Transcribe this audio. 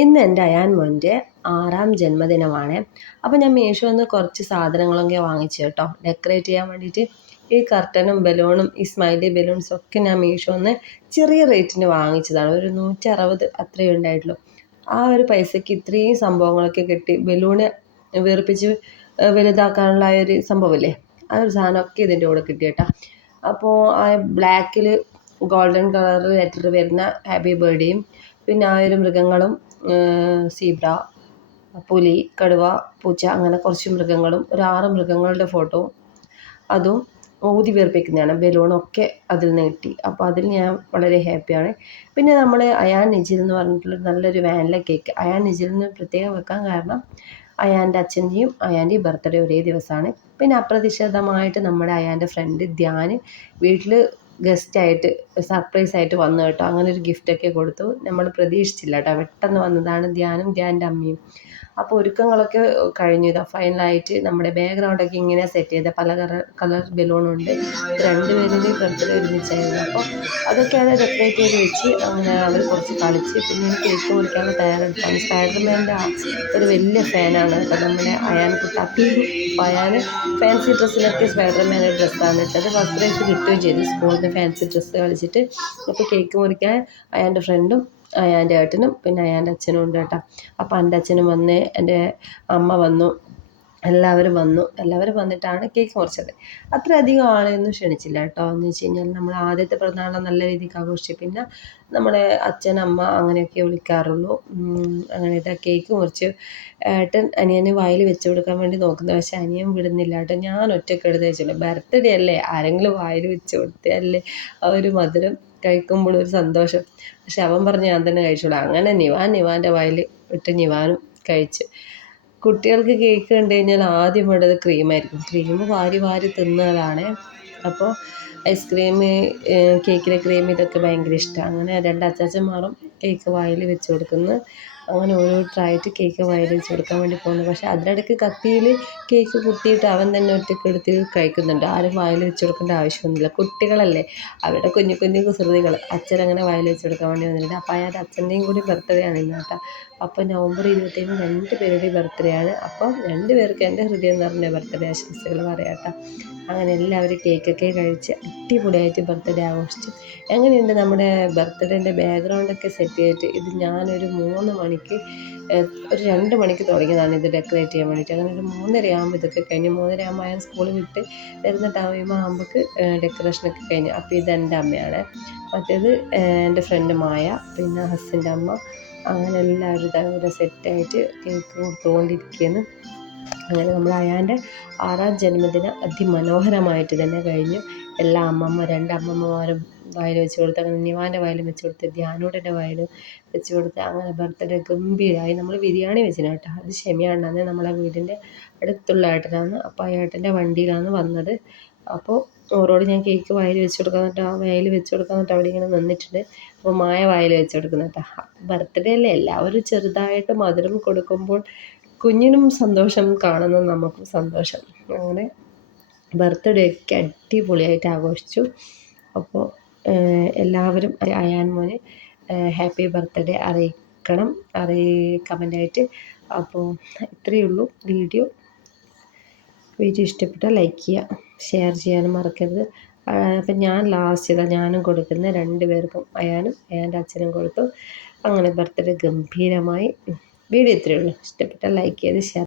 ഇന്ന് എന്റെ അയാൻ മോന്റെ ആറാം ജന്മദിനമാണ്. അപ്പോൾ ഞാൻ മീഷോ നിന്ന് കുറച്ച് സാധനങ്ങളൊക്കെ വാങ്ങിച്ചു കേട്ടോ. ഡെക്കറേറ്റ് ചെയ്യാൻ വേണ്ടിയിട്ട് ഈ കർട്ടനും ബലൂണും ഈ സ്മൈലി ബലൂൺസും ഒക്കെ ഞാൻ മീഷോ നിന്ന് ചെറിയ റേറ്റിന് വാങ്ങിച്ചതാണ്. ഒരു നൂറ്റി അറുപത് അത്രയേ ഉണ്ടായിട്ടുള്ളൂ. ആ ഒരു പൈസയ്ക്ക് ഇത്രയും സംഭവങ്ങളൊക്കെ കിട്ടി ബലൂണ് വീർപ്പിച്ച് വലുതാക്കാനുള്ള ആ ഒരു സംഭവമില്ലേ? ആ ഒരു സാധനമൊക്കെ ഇതിന്റെ കൂടെ കിട്ടി കേട്ടോ. അപ്പോൾ ആ ബ്ലാക്കിൽ ഗോൾഡൻ കളർ ലെറ്റർ വരുന്ന ഹാപ്പി ബേർഡേയും പിന്നെ ആ ഒരു മൃഗങ്ങളും സീബ്ര പുലി കടുവ പൂച്ച അങ്ങനെ കുറച്ച് മൃഗങ്ങളും ഒരു ആറ് മൃഗങ്ങളുടെ ഫോട്ടോ അതും ഊതി വീർപ്പിക്കുന്നതാണ്. ബലൂണൊക്കെ അതിൽ നിന്ന് കിട്ടി. അപ്പോൾ അതിൽ ഞാൻ വളരെ ഹാപ്പിയാണ് പിന്നെ നമ്മൾ അയാൻ നിജിൽ എന്ന് പറഞ്ഞിട്ടുള്ള നല്ലൊരു വാനില കേക്ക് അയാൻ നിജിൽ നിന്ന് പ്രത്യേകം വെക്കാൻ കാരണം അയാന്റെ അച്ഛന്റെയും അയാന്റെയും ബർത്ത്ഡേ ഒരേ ദിവസമാണ്. പിന്നെ അപ്രതീക്ഷിതമായിട്ട് നമ്മുടെ അയാന്റെ ഫ്രണ്ട് ധ്യാൻ വീട്ടിൽ ഗസ്റ്റായിട്ട് സർപ്രൈസ് ആയിട്ട് വന്നു കേട്ടോ. അങ്ങനെ ഒരു ഗിഫ്റ്റൊക്കെ കൊടുത്തു. നമ്മൾ പ്രതീക്ഷിച്ചില്ല കേട്ടോ. പെട്ടെന്ന് വന്നതാണ് ധ്യാനും ധ്യാന്റെ അമ്മയും. അപ്പോൾ ഒരുക്കങ്ങളൊക്കെ കഴിഞ്ഞു. ഇതാ ഫൈനലായിട്ട് നമ്മുടെ ബാക്ക്ഗ്രൗണ്ടൊക്കെ ഇങ്ങനെ സെറ്റ് ചെയ്ത. പല കളർ കളർ ബലൂണുണ്ട് രണ്ടുപേരുടെയും ബർത്ത്ഡേ ഒരുമിച്ചായിരുന്നു. അപ്പോൾ അതൊക്കെയാണ് ഡെക്കറേറ്റ് ചെയ്ത് വെച്ച് അങ്ങനെ അവർ കുറച്ച് കളിച്ച്. പിന്നെ കേക്ക് മുറിക്കാനുള്ള തയ്യാറെടുത്താണ്. സ്പൈഡർമാന്റെ ഒരു വലിയ ഫാനാണ് കേട്ടോ. നമ്മുടെ അയാൻ കുട്ടാപ്പി. അപ്പോൾ അയാൻ ഫാൻസി ഡ്രസ്സിലൊക്കെ സ്പൈഡർമാന്റെ ഡ്രസ്സാണ് ഇട്ടത്. ഫസ്റ്റ് കിട്ടുകയും ചെയ്തു. സ്കൂളിൽ ഫാൻസി ഡ്രസ്സ് കളിച്ചിട്ട് അപ്പോൾ കേക്ക് മുറിക്കാൻ അയാളുടെ ഫ്രണ്ടും അയാന്റെ ഏട്ടനും പിന്നെ അയാന്റെ അച്ഛനും ഉണ്ട് കേട്ടോ. അപ്പോൾ എന്റെ അച്ഛനും വന്ന് എന്റെ അമ്മ വന്നു. എല്ലാവരും വന്നു. എല്ലാവരും വന്നിട്ടാണ് കേക്ക് മുറിച്ചത്. അത്ര അധികം ആളെയൊന്നും ക്ഷണിച്ചില്ല കേട്ടോ. എന്ന് വെച്ച് കഴിഞ്ഞാൽ നമ്മൾ ആദ്യത്തെ പിറന്നാൾ നല്ല രീതിക്ക് ആഘോഷിച്ചു പിന്നെ നമ്മുടെ അച്ഛൻ അമ്മ അങ്ങനെയൊക്കെ വിളിക്കാറുള്ളൂ. അങ്ങനെ ഇതാ കേക്ക് മുറിച്ച്. ഏട്ടൻ അനിയന് വായിൽ വെച്ച് കൊടുക്കാൻ വേണ്ടി നോക്കുന്നത് പക്ഷെ അനിയൻ വിടുന്നില്ല കേട്ടോ. ഞാൻ ഒറ്റയ്ക്ക് എടുത്ത് വെച്ചുള്ളൂ ബർത്ത്ഡേ അല്ലേ? ആരെങ്കിലും വായിൽ വെച്ച് കൊടുത്തല്ലേ ആ ഒരു മധുരം കഴിക്കുമ്പോൾ ഒരു സന്തോഷം. പക്ഷെ അവൻ പറഞ്ഞ് ഞാൻ തന്നെ കഴിച്ചോളാം. അങ്ങനെ നിവാൻ നിവാന്റെ വായിൽ ഇട്ട് നിവാനും കഴിച്ച്. കുട്ടികൾക്ക് കേക്ക് കണ്ടു കഴിഞ്ഞാൽ ആദ്യം വേണ്ടത് ക്രീമായിരിക്കും ക്രീം വാരി വാരി തിന്നതാണ് അപ്പോൾ ഐസ്ക്രീം കേക്കിലെ ക്രീം ഇതൊക്കെ ഭയങ്കര ഇഷ്ടമാണ് അങ്ങനെ രണ്ട് അച്ചാച്ചന്മാരും കേക്ക് വായിൽ വെച്ച് കൊടുക്കുന്നു. അങ്ങനെ ഓരോരുത്തരായിട്ട് കേക്ക് വായിൽ കൊടുക്കാൻ വേണ്ടി പോകുന്നു. പക്ഷെ അതിനിടയ്ക്ക് കത്തിയിൽ കേക്ക് കുത്തിയിട്ട് അവൻ തന്നെ ഒറ്റയ്ക്ക് കഴിക്കുന്നുണ്ട്. ആരും വായിൽ വെച്ച് കൊടുക്കേണ്ട ആവശ്യമൊന്നുമില്ല. കുട്ടികളല്ലേ. അവരുടെ കുഞ്ഞു കുഞ്ഞു കുസൃതികൾ. അച്ഛനങ്ങനെ വായിൽ വെച്ച് കൊടുക്കാൻ വേണ്ടി വന്നിട്ടുണ്ട്. അപ്പോൾ അയാളുടെ അച്ഛന്റെയും കൂടി ബർത്ത്ഡേ ആണ് ഇന്ന് കേട്ടോ. അപ്പോൾ നവംബർ ഇരുപത്തേഴ് രണ്ട് പേരുടെയും ബർത്ത്ഡേ ആണ്. അപ്പം രണ്ട് പേർക്ക് എന്റെ ഹൃദയം നിറഞ്ഞ ബർത്ത്ഡേ ആശംസകൾ പറയാട്ടോ അങ്ങനെ എല്ലാവരും കേക്കൊക്കെ കഴിച്ച് അടിപൊളിയായിട്ട് ബർത്ത്ഡേ ആഘോഷിച്ചു. എങ്ങനെയുണ്ട് നമ്മുടെ ബർത്ത്ഡേന്റെ ബാക്ക്ഗ്രൗണ്ടൊക്കെ സെറ്റ് ചെയ്തിട്ട് ഇത് ഞാനൊരു മൂന്ന് മണിക്ക് ഒരു രണ്ട് മണിക്ക് തുടങ്ങിയതാണ് ഇത് ഡെക്കറേറ്റ് ചെയ്യാൻ വേണ്ടിയിട്ട്. അങ്ങനെ ഒരു മൂന്നര ആകുമ്പോൾ ഇതൊക്കെ കഴിഞ്ഞ് മൂന്നര ആകുമ്പോൾ ഞാൻ സ്കൂളിൽ വിട്ട് വരുന്ന ടൈം ആകുമ്പോൾക്ക് ഡെക്കറേഷനൊക്കെ കഴിഞ്ഞു. അപ്പോൾ ഇത് എന്റെ അമ്മയാണ്. മറ്റേത് എന്റെ ഫ്രണ്ട് മായ പിന്നെ ഹസ്സിന്റെ അമ്മ. അങ്ങനെ എല്ലാവരും ഇതേപോലെ സെറ്റായിട്ട് കേക്ക് കൊടുത്തുകൊണ്ടിരിക്കുകയാണ് അങ്ങനെ നമ്മൾ അയാന്റെ ആറാം ജന്മദിനം അതിമനോഹരമായിട്ട് തന്നെ കഴിഞ്ഞു. എല്ലാ അമ്മമ്മ രണ്ട് അമ്മമ്മമാരും വായിൽ വെച്ച് കൊടുത്ത് അങ്ങനെ നിവാന്റെ വായിലും വെച്ച് കൊടുത്ത് ധ്യാനൂടന്റെ വയലും വെച്ച് കൊടുത്ത് അങ്ങനെ ബർത്ത്ഡേ ഗംഭീരമായി നമ്മൾ ബിരിയാണി വെച്ചിന് കേട്ടോ. അത് ക്ഷമയാണ്. നമ്മളെ വീടിന്റെ അടുത്തുള്ള ഏട്ടനാണ് അപ്പോൾ ആ ഏട്ടന്റെ വണ്ടിയിലാണ് വന്നത്. അപ്പോൾ ഓരോട് ഞാൻ കേക്ക് വായിൽ വെച്ച് കൊടുക്കാൻ കേട്ടോ ആ വായിൽ വെച്ച് കൊടുക്കാൻ കേട്ടോ അവിടെ ഇങ്ങനെ നിന്നിട്ടുണ്ട്. അപ്പോൾ മായ വായിൽ വെച്ച് കൊടുക്കുന്ന കേട്ടോ. ബർത്ത്ഡേ അല്ലേ? എല്ലാവരും ചെറുതായിട്ട് മധുരം കൊടുക്കുമ്പോൾ കുഞ്ഞിനും സന്തോഷം കാണുന്ന നമുക്കും സന്തോഷം. അങ്ങനെ ബർത്ത്ഡേ ഒക്കെ അടിപൊളിയായിട്ട് ആഘോഷിച്ചു. അപ്പോൾ എല്ലാവരും അയാൻ മോന് ഹാപ്പി ബർത്ത്ഡേ അറിയിക്കണം അറിയി കമന്റായിട്ട് അപ്പോൾ ഇത്രയേ ഉള്ളൂ വീഡിയോ. വീഡിയോ ഇഷ്ടപ്പെട്ടാൽ ലൈക്ക് ചെയ്യുക ഷെയർ ചെയ്യാനും മറക്കരുത്. അപ്പം ഞാൻ ലാസ്റ്റ് ഇതാ ഞാനും കൊടുക്കുന്ന രണ്ട് പേർക്കും അയാനും അയാന്റെ അച്ഛനും കൊടുത്തു. അങ്ങനെ ബർത്ത്ഡേ ഗംഭീരമായി. വീഡിയോ ഇത്രയേ ഉള്ളൂ. ഇഷ്ടപ്പെട്ടാൽ ലൈക്ക് ചെയ്ത് ഷെയർ